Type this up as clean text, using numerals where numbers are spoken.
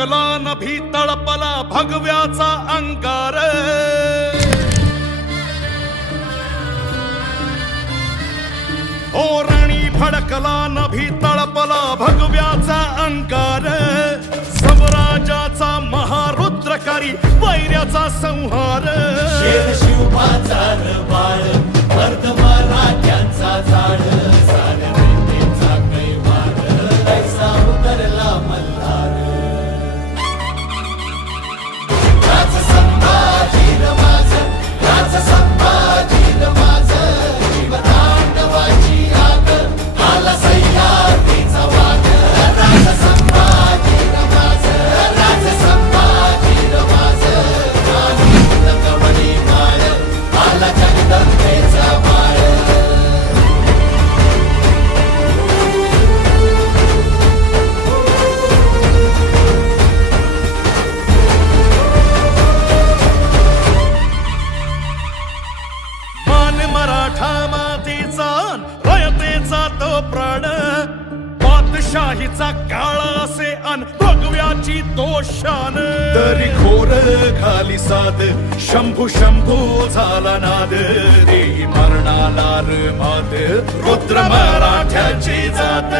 भडकला नभी तळपला भगव्याचा अंगार ओरणी भडकला नभी तळपला भगव्याचा अंगार स्वराजाचा महारुद्रकारी वैर्याचा संहार शेर शिवबाचा बाळ मर्द मराठ्यांचा झाड सार दैत्याचा कैवार ऐसा उतरला मल्हार राज संभाजी माझ राज संभाजी माझ जीवतांडवाची आग आला सह्याद्रीचा वाघ राज संभाजी माझ राज संभाजी माझ कवडी माळ आला जगदंबेचा माळ मराठा मातीचा रयतेचा तो प्राण बादशाहीचा काळा असे अन भगव्याची तो शान तरी घोर खाली साद शंभू शंभू झाला नाद देही मरणाला मात रुद्र मराठ्याची जात